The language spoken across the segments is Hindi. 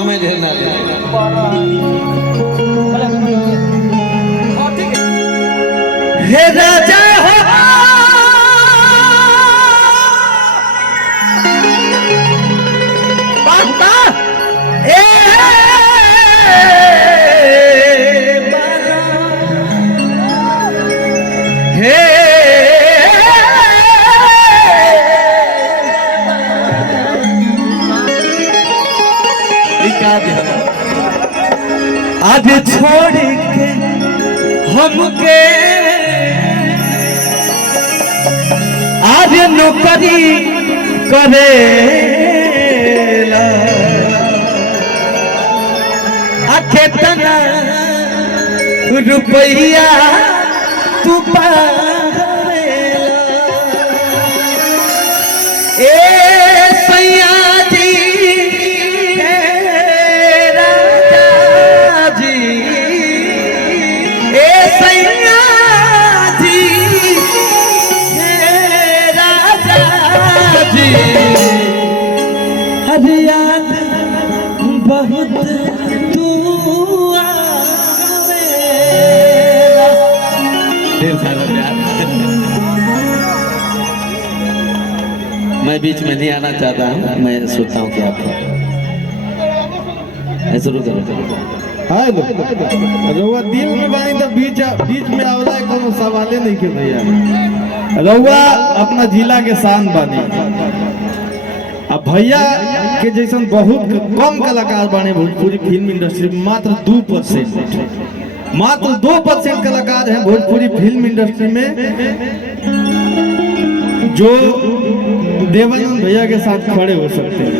समय ढेर ना ले। हे राजा हो बाबा ए बाला हे आज छोड़ के हमके आज नौकरी करेला केतना रुपया तू पावेला ए सैया जी हे राजा जी ए सैया जी हे राजा जी हर याद बहुत तू आवेला। मैं बीच में नहीं आना चाहता हूँ, मैं सोचता हूँ कि आप शुरू करो। हेलो रउआ दिल में बानी तो बीच में आवला कोनो सवाले नहीं के भैया। रउआ अपना जिला के शान बानी। अब भैया के जैसन बहुत कम कलाकार बाने भोजपुरी फिल्म इंडस्ट्री में। मात्र 2% कलाकार हैं भोजपुरी फिल्म इंडस्ट्री में जो देवानंद भैया के साथ खड़े हो सकते हैं।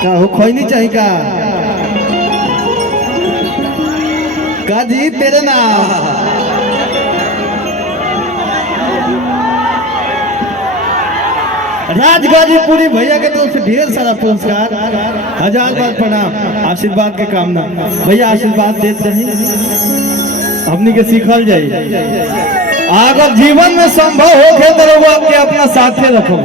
क्या हो खोई चाहिए का जी तेरे नाम राजगाजीपुरी भैया के तरफ से ढेर सारा पुरस्कार, 1000 बार प्रणाम, आशीर्वाद के कामना। भैया आशीर्वाद देते रही, हमनी के सीखल जाई। अगर जीवन में संभव हो के तो आपके अपना साथे रखो।